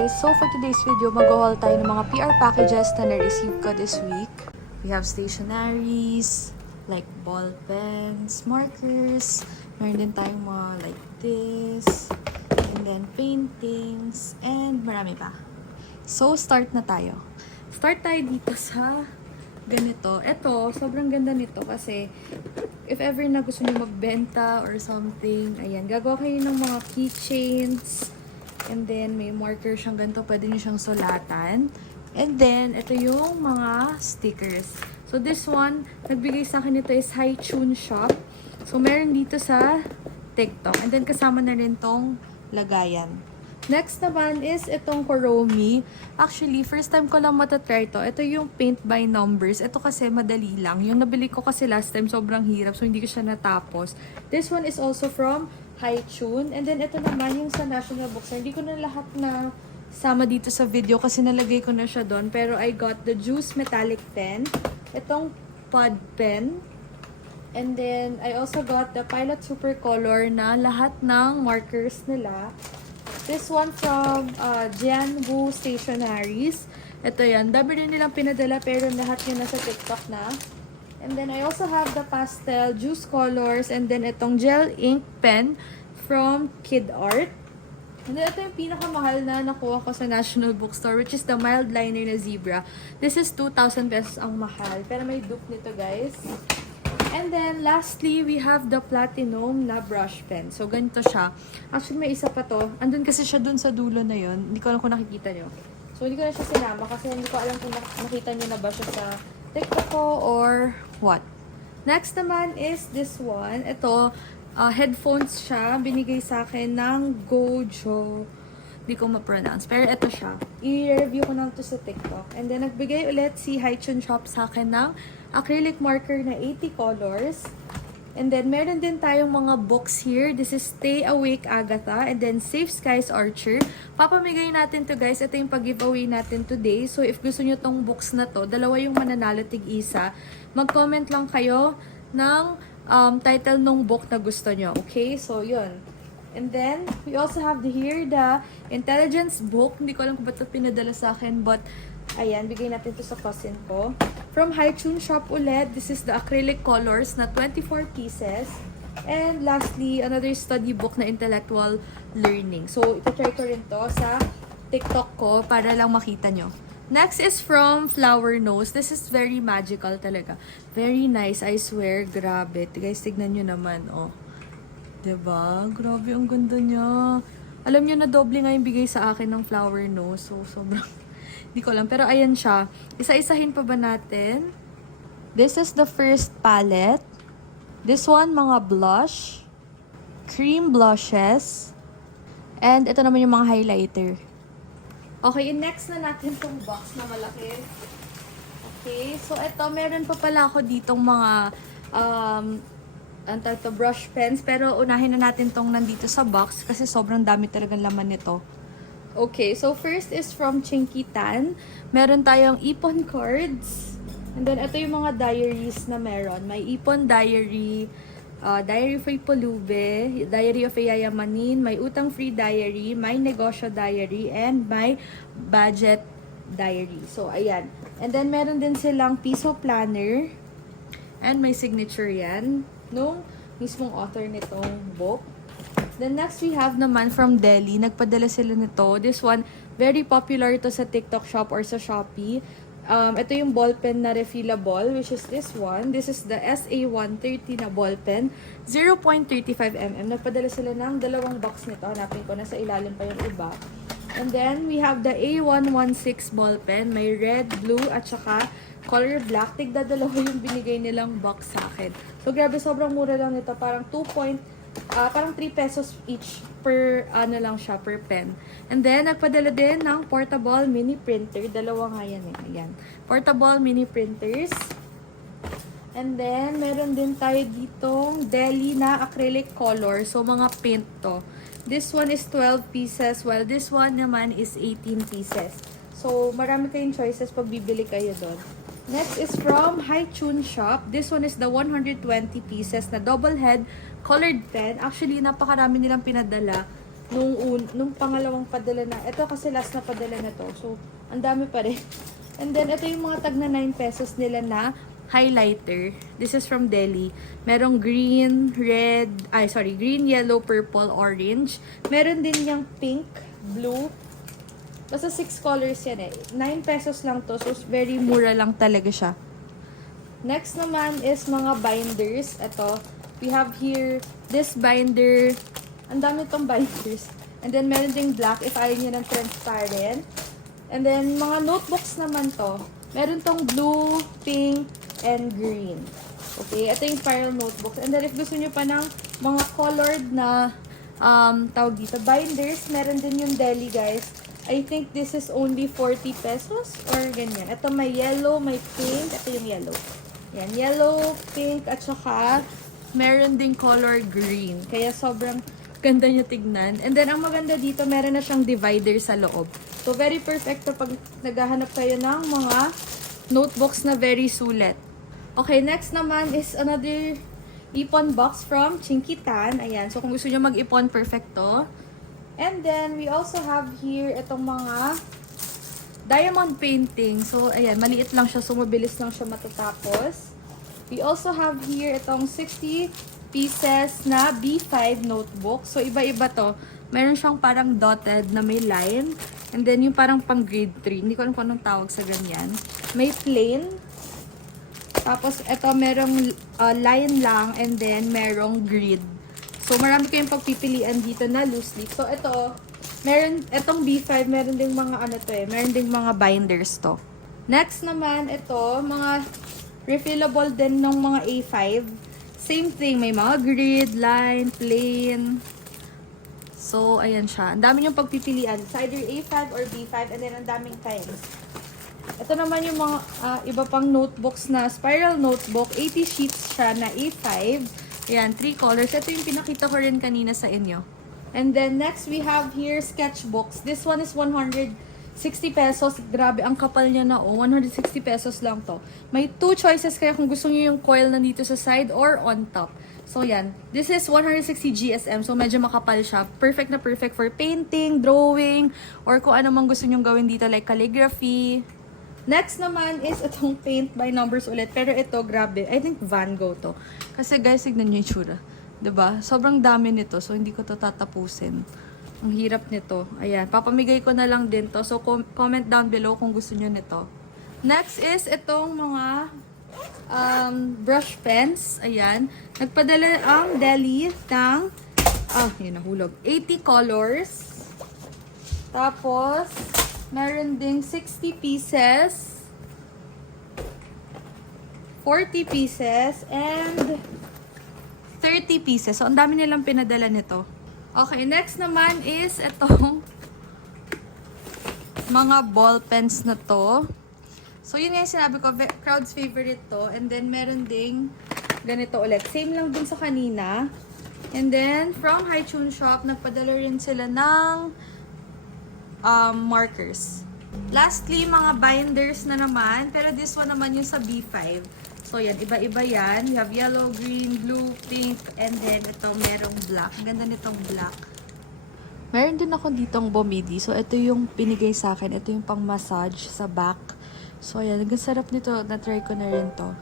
guys! So for today's video, mag-haul tayo ng mga PR packages na na-receive ko this week. We have stationaries, like ball pens, markers. Meron din tayong mga like this. And then paintings. And marami pa. So start na tayo. Start tayo dito sa ganito. Ito, sobrang ganda nito kasi if ever na gusto niyo magbenta or something, ayan, gagawa kayo ng mga keychains. And then, may marker siyang ganito. Pwede niyo siyang sulatan. And then, ito yung mga stickers. So, this one, nagbigay sa akin ito is High Tune Shop. So, meron dito sa TikTok. And then, kasama na rin tong lagayan. Next naman is itong Kuromi. Actually, first time ko lang matatry ito. Ito yung paint by numbers. Ito kasi madali lang. Yung nabili ko kasi last time, sobrang hirap. So, hindi ko siya natapos. This one is also from High Tune. And then, ito naman yung sa National Bookstore. Hindi ko na lahat na sama dito sa video kasi nalagay ko na siya doon. Pero I got the Juice Metallic Pen. Itong Pod Pen. And then, I also got the Pilot Super Color na lahat ng markers nila. This one from Jianwu Stationaries. Ito yan. Dami rin nilang pinadala pero lahat yun nasa TikTok na. And then, I also have the pastel juice colors and then itong gel ink pen from Kid Art. And then, ito yung pinakamahal na nakuha ko sa National Bookstore, which is the mild liner na zebra. This is 2,000 pesos ang mahal. Pero may dupe nito, guys. And then, lastly, we have the platinum na brush pen. So, ganito siya. Actually, may isa pa to. Andun kasi siya dun sa dulo na yun. Hindi ko alam kung nakikita nyo. So, hindi ko na siya sinama kasi hindi ko alam kung nakita nyo na ba siya sa TikTok ko or what. Next naman is this one. Ito, headphones siya. Binigay sa akin ng Gojo. Hindi ko ma-pronounce. Pero ito siya. I-review ko na ito sa TikTok. And then, nagbigay ulit si Haichun Shop sa akin ng acrylic marker na 80 colors. And then, meron din tayong mga books here. This is Stay Awake Agatha. And then, Safe Skies Archer. Papamigay natin to guys. Ito yung pag-giveaway natin today. So, if gusto nyo tong books na to, dalawa yung mananalo tig-isa. Mag-comment lang kayo ng title nung book na gusto nyo. Okay? So, yun. And then, we also have here the Intelligence book. Hindi ko alam kung ba't ito pinadala sa akin. But, ayan, bigay natin to sa cousin ko. From High Tune Shop ulit, this is the acrylic colors na 24 pieces. And lastly, another study book na intellectual learning. So, ito-try ko rin to sa TikTok ko para lang makita nyo. Next is from Flower Nose. This is very magical talaga. Very nice, I swear. Grabe. Guys, tignan nyo naman, oh. Diba? Grabe, ang ganda niya. Alam nyo na doble nga yung bigay sa akin ng Flower Nose. So, sobrang hindi ko alam. Pero ayan siya. Isa-isahin pa ba natin? This is the first palette. This one, mga blush. Cream blushes. And ito naman yung mga highlighter. Okay, next na natin itong box na malaki. Okay, so ito, meron pa pala ako ditong mga brush pens. Pero unahin na natin tong nandito sa box kasi sobrang dami talagang laman nito. Okay, so first is from Chinky Tan. Meron tayong ipon cards. And then, ito yung mga diaries na meron. May ipon diary, diary for Ipolube, diary of a Yayamanin, may utang free diary, may negosyo diary, and may budget diary. So, ayan. And then, meron din silang piso planner. And may signature yan nung mismong author nitong book. Then next we have naman from Delhi. Nagpadala sila nito. This one, very popular ito sa TikTok shop or sa Shopee. Ito yung ballpen na refillable, which is this one. This is the SA130 na ballpen. 0.35mm. Nagpadala sila ng dalawang box nito. Hanapin ko, nasa ilalim pa yung iba. And then we have the A116 ballpen. May red, blue, at saka color black. Tigda dalawa yung binigay nilang box sa akin. So grabe, sobrang mura lang nito. Parang 3 pesos each per lang siya, per pen. And then, nagpadala din ng portable mini printer. Dalawa nga yan eh. Ayan. Portable mini printers. And then, meron din tayo ditong Deli na acrylic color. So, mga paint to. This one is 12 pieces, while this one naman is 18 pieces. So, marami kayong choices pag bibili kayo doon. Next is from High Tune Shop. This one is the 120 pieces na double head colored pen. Actually, napakarami nilang pinadala. nung pangalawang padala na. Ito kasi last na padala na to. So, ang dami pa rin. And then, ito yung mga tag na 9 pesos nila na highlighter. This is from Delhi. Merong green, green, yellow, purple, orange. Meron din yung pink, blue. Basta 6 colors yan eh. 9 pesos lang to. So, very mura lang talaga siya. Next naman is mga binders. Ito, we have here this binder. Ang dami tong binders. And then, meron ding black if ayaw nyo ng transparent. And then, mga notebooks naman to. Meron tong blue, pink, and green. Okay, ito yung spiral notebooks. And then, if gusto nyo pa ng mga colored na, tawag dito, binders, meron din yung Delhi, guys. I think this is only 40 pesos or ganyan. Ito may yellow, may pink. Ito yung yellow. Yan, yellow, pink, at saka meron ding color green. Kaya sobrang ganda niya tignan. And then, ang maganda dito, meron na siyang divider sa loob. So, very perfect to pag naghahanap kayo ng mga notebooks na very sulit. Okay, next naman is another ipon box from Chinkitan. Ayan. So, kung gusto nyo mag-ipon, perfect to. And then, we also have here itong mga diamond painting. So, ayan. Maliit lang siya. So, mabilis lang siya matatapos. We also have here itong 60 pieces na B5 notebook. So, iba-iba to. Meron siyang parang dotted na may line. And then, yung parang pang grade 3. Hindi ko alam kung anong tawag sa ganyan. May plain. Tapos, ito merong line lang. And then, merong grid. So, marami kayong pagpipilian dito na loose leaf. So, ito, itong B5, meron ding mga ano to eh. Meron ding mga binders to. Next naman, ito, mga refillable din ng mga A5. Same thing, may mga grid, line, plain. So, ayan siya. Ang dami yung pagpipilian. It's either A5 or B5 and then ang daming times. Ito naman yung mga iba pang notebooks na spiral notebook. 80 sheets siya na A5. Ayan, 3 colors. Ito yung pinakita ko rin kanina sa inyo. And then next we have here sketchbooks. This one is 160 pesos. Grabe, ang kapal niya na oh. 160 pesos lang to. May 2 choices kaya kung gusto niyo yung coil na dito sa side or on top. So, yan. This is 160 GSM. So, medyo makapal siya. Perfect na perfect for painting, drawing, or kung ano mang gusto nyong gawin dito like calligraphy. Next naman is itong paint by numbers ulit. Pero ito, grabe. I think Van Gogh to. Kasi guys, tignan nyo yung tsura. 'Di ba? Sobrang dami nito. So, hindi ko to tatapusin. Ang hirap nito. Ayan. Papamigay ko na lang din to. So, comment down below kung gusto nyo nito. Next is itong mga brush pens. Ayan. Nagpadala ang Delhi ng yun nahulog. 80 colors. Tapos, meron ding 60 pieces. 40 pieces. And 30 pieces. So, ang dami nilang pinadala nito. Okay, next naman is itong mga ball pens na to. So, yun nga yung sinabi ko, crowd's favorite to. And then, meron ding ganito ulit. Same lang dun sa kanina. And then, from Haichun Shop, nagpadala rin sila ng markers. Lastly, mga binders na naman. Pero this one naman yung sa B5. So, yan. Iba-iba yan. You have yellow, green, blue, pink, and then ito merong black. Ang ganda nitong black. Meron din ako ditong Bomidi. So, ito yung pinigay sa akin. Ito yung pang massage sa back. So, ayan. Ang sarap nito. Na-try ko na rin to.